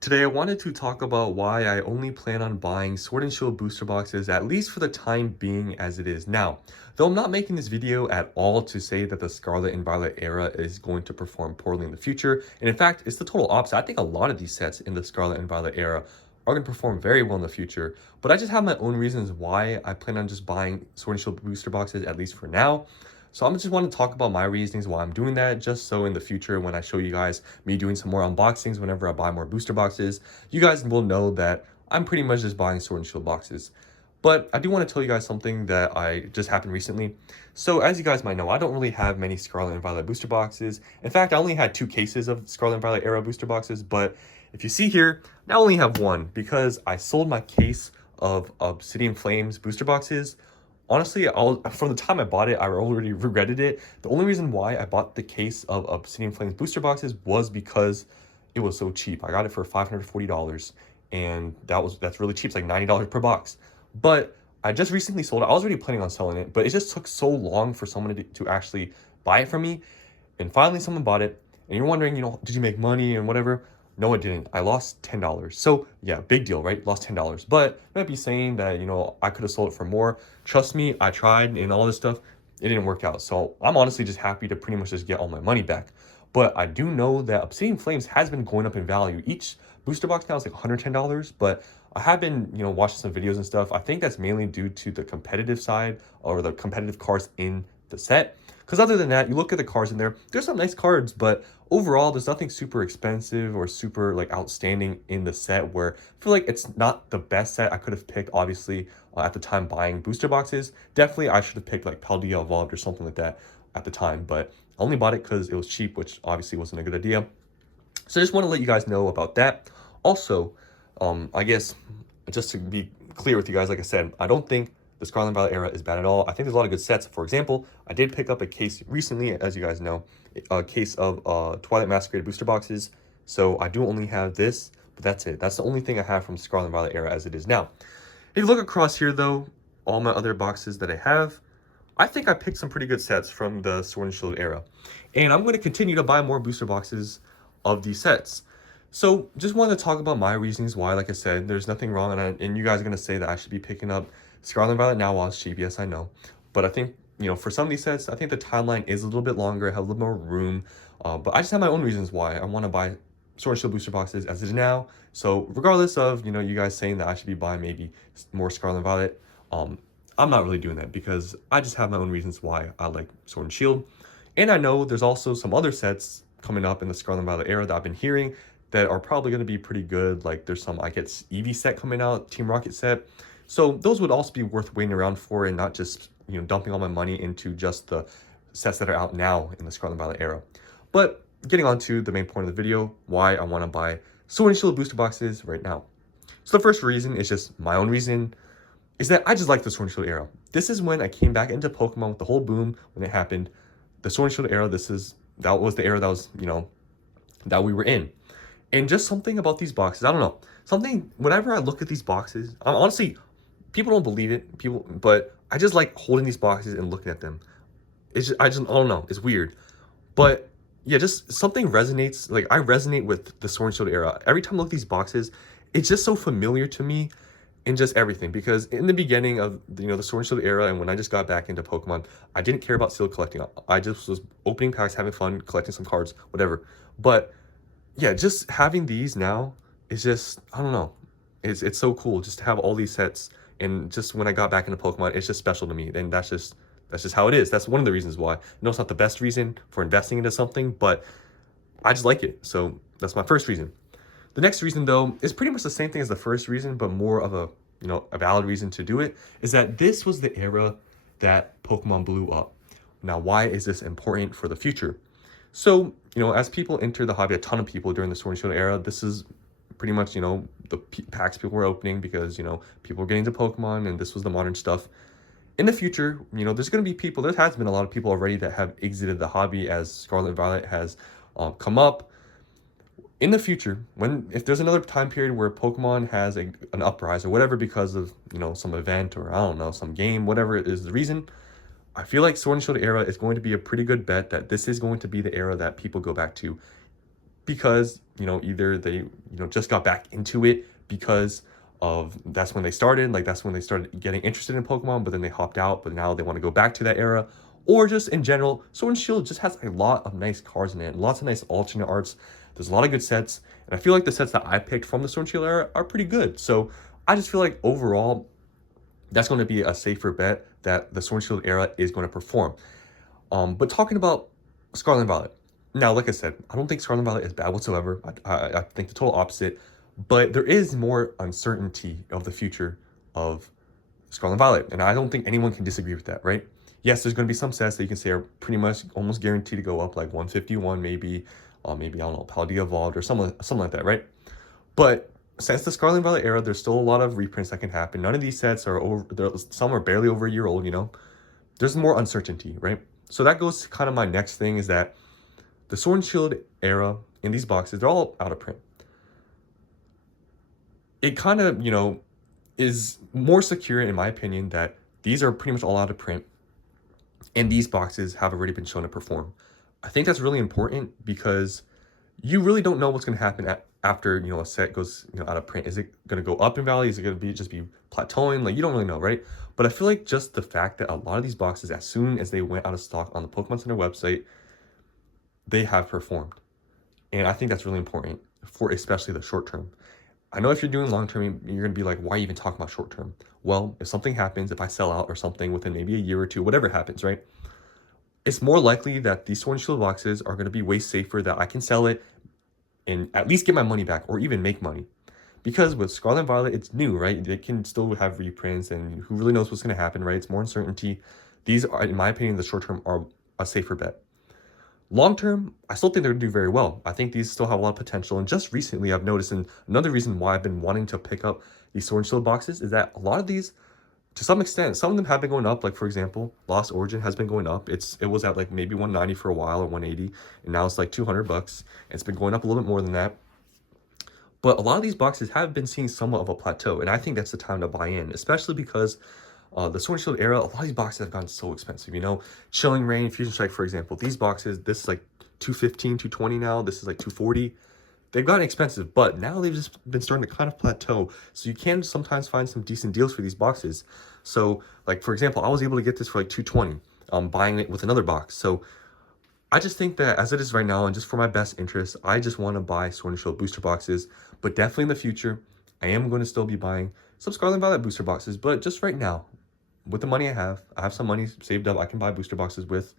Today I wanted to talk about why I only plan on buying Sword and Shield booster boxes, at least for the time being as it is now. Though I'm not making this video at all to say that the Scarlet and Violet era is going to perform poorly in the future, and in fact, it's the total opposite. I think a lot of these sets in the Scarlet and Violet era are going to perform very well in the future, but I just have my own reasons why I plan on just buying Sword and Shield booster boxes, at least for now. So I'm just want to talk about my reasonings why I'm doing that, just so in the future when I show you guys me doing some more unboxings whenever I buy more booster boxes, you guys will know that I'm pretty much just buying Sword and Shield boxes. But I do want to tell you guys something that I just happened recently. So as you guys might know, I don't really have many Scarlet and Violet booster boxes. In fact, I only had 2 cases of Scarlet and Violet era booster boxes, but if you see here, I only have 1 because I sold my case of Obsidian Flames booster boxes. Honestly, from the time I bought it, I already regretted it. The only reason why I bought the case of Obsidian Flames booster boxes was because it was so cheap. I got it for $540, and that's really cheap. It's like $90 per box. But I just recently sold it. I was already planning on selling it, but it just took so long for someone to actually buy it from me. And finally, someone bought it. And you're wondering, did you make money and whatever? No, I didn't. I lost $10. So yeah, big deal, right? Lost $10. But you might be saying that, I could have sold it for more. Trust me, I tried and all this stuff. It didn't work out. So I'm honestly just happy to pretty much just get all my money back. But I do know that Obsidian Flames has been going up in value. Each booster box now is like $110. But I have been, watching some videos and stuff. I think that's mainly due to the competitive side or the competitive cards in the set. Because other than that, you look at the cards in there, there's some nice cards, but overall, there's nothing super expensive or super like outstanding in the set where I feel like it's not the best set I could have picked, obviously, at the time buying booster boxes. Definitely, I should have picked like Paldea Evolved or something like that at the time, but I only bought it because it was cheap, which obviously wasn't a good idea. So I just want to let you guys know about that. Also, I guess just to be clear with you guys, like I said, I don't think the Scarlet and Violet era is bad at all. I think there's a lot of good sets. For example, I did pick up a case recently, as you guys know, a case of Twilight Masquerade booster boxes. So I do only have this, but that's it. That's the only thing I have from Scarlet and Violet era as it is now. If you look across here, though, all my other boxes that I have, I think I picked some pretty good sets from the Sword and Shield era. And I'm going to continue to buy more booster boxes of these sets. So just wanted to talk about my reasons why. Like I said, there's nothing wrong, and you guys are going to say that I should be picking up Scarlet and Violet now while it's cheap. Yes, I know. But I think, for some of these sets, I think the timeline is a little bit longer, have a little more room. But I just have my own reasons why I want to buy Sword and Shield booster boxes as it is now. So regardless of, you guys saying that I should be buying maybe more Scarlet and Violet, I'm not really doing that because I just have my own reasons why I like Sword and Shield. And I know there's also some other sets coming up in the Scarlet and Violet era that I've been hearing that are probably going to be pretty good. Like there's some, I guess, Eevee set coming out, Team Rocket set. So those would also be worth waiting around for and not just, dumping all my money into just the sets that are out now in the Scarlet and Violet era. But getting on to the main point of the video, why I want to buy Sword and Shield booster boxes right now. So the first reason is just my own reason, is that I just like the Sword and Shield era. This is when I came back into Pokemon with the whole boom when it happened. The Sword and Shield era, that was the era that was, that we were in. And just something about these boxes, I don't know. Something, whenever I look at these boxes, I'm honestly, people don't believe it, but I just like holding these boxes and looking at them. I don't know, it's weird. But yeah, just something resonates, like I resonate with the Sword and Shield era. Every time I look at these boxes, it's just so familiar to me in just everything. Because in the beginning of, the Sword and Shield era, and when I just got back into Pokemon, I didn't care about sealed collecting. I just was opening packs, having fun, collecting some cards, whatever. But yeah, just having these now is just, I don't know. It's so cool just to have all these sets. And just when I got back into Pokemon, it's just special to me. And that's just how it is. That's one of the reasons why. I know it's not the best reason for investing into something, but I just like it. So that's my first reason. The next reason, though, is pretty much the same thing as the first reason, but more of a valid reason to do it, is that this was the era that Pokemon blew up. Now, why is this important for the future? So, as people enter the hobby, a ton of people during the Sword and Shield era, this is pretty much, the packs people were opening because, people were getting into Pokemon and this was the modern stuff. In the future, there's going to be people, there has been a lot of people already that have exited the hobby as Scarlet and Violet has come up. In the future, if there's another time period where Pokemon has an uprise or whatever because of, some event or I don't know, some game, whatever is the reason, I feel like Sword and Shield era is going to be a pretty good bet that this is going to be the era that people go back to because, you know, either they, you know, just got back into it because of that's when they started, like that's when they started getting interested in Pokemon, but then they hopped out, but now they want to go back to that era. Or just in general, Sword and Shield just has a lot of nice cards in it, lots of nice alternate arts. There's a lot of good sets, and I feel like the sets that I picked from the Sword and Shield era are pretty good. So I just feel like overall, that's going to be a safer bet that the Sword and Shield era is going to perform. But talking about Scarlet and Violet, now, like I said, I don't think Scarlet and Violet is bad whatsoever. I think the total opposite. But there is more uncertainty of the future of Scarlet and Violet, and I don't think anyone can disagree with that, right? Yes, there's going to be some sets that you can say are pretty much almost guaranteed to go up, like 151 maybe, maybe, I don't know, Paldea Evolved or something like that, right? But since the Scarlet and Violet era, there's still a lot of reprints that can happen. None of these sets are over, some are barely over a year old, you know? There's more uncertainty, right? So that goes to kind of my next thing, is that the Sword and Shield era in these boxes, they're all out of print. It kind of, you know, is more secure in my opinion that these are pretty much all out of print and these boxes have already been shown to perform. I think that's really important because you really don't know what's going to happen after, you know, a set goes, you know, out of print. Is it going to go up in value? Is it going to be just be plateauing? Like, you don't really know, right? But I feel like just the fact that a lot of these boxes, as soon as they went out of stock on the Pokemon Center website, they have performed. And I think that's really important for especially the short term. I know if you're doing long term, you're going to be like, why even talk about short term? Well, if something happens, if I sell out or something within maybe a year or two, whatever happens, right? It's more likely that these Sword and Shield boxes are going to be way safer, that I can sell it and at least get my money back or even make money. Because with Scarlet and Violet, it's new, right? They can still have reprints and who really knows what's going to happen, right? It's more uncertainty. These are, in my opinion, the short term are a safer bet. Long term, I still think they're going to do very well. I think these still have a lot of potential. And just recently, I've noticed, and another reason why I've been wanting to pick up these Sword and Shield boxes is that a lot of these, to some extent, some of them have been going up. Like, for example, Lost Origin has been going up. It was at like maybe 190 for a while or 180, and now it's like 200 bucks. It's been going up a little bit more than that. But a lot of these boxes have been seeing somewhat of a plateau, and I think that's the time to buy in, especially because the Sword and Shield era, a lot of these boxes have gotten so expensive, you know? Chilling Reign, Fusion Strike, for example, these boxes, this is like 215, 220 now, this is like 240. They've gotten expensive, but now they've just been starting to kind of plateau. So you can sometimes find some decent deals for these boxes. So, like, for example, I was able to get this for like 220, buying it with another box. So I just think that as it is right now, and just for my best interest, I just want to buy Sword and Shield booster boxes. But definitely in the future, I am going to still be buying some Scarlet and Violet booster boxes. But just right now, with the money I have some money saved up I can buy booster boxes with.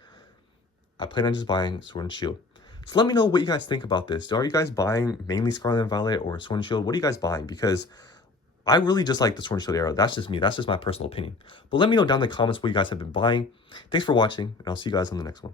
I plan on just buying Sword and Shield. So let me know what you guys think about this. Are you guys buying mainly Scarlet and Violet or Sword and Shield? What are you guys buying? Because I really just like the Sword and Shield era. That's just me. That's just my personal opinion. But let me know down in the comments what you guys have been buying. Thanks for watching, and I'll see you guys on the next one.